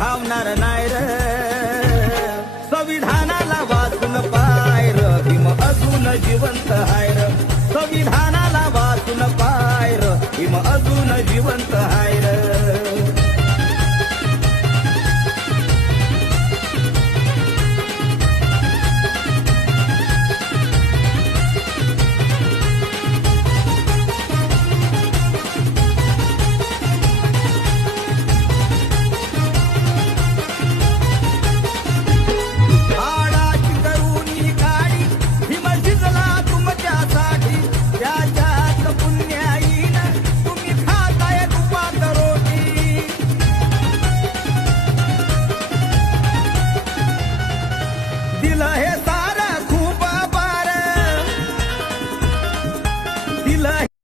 धावणार नाही र संविधानाला वाचून पाय र भीम अजून जिवंत हाय र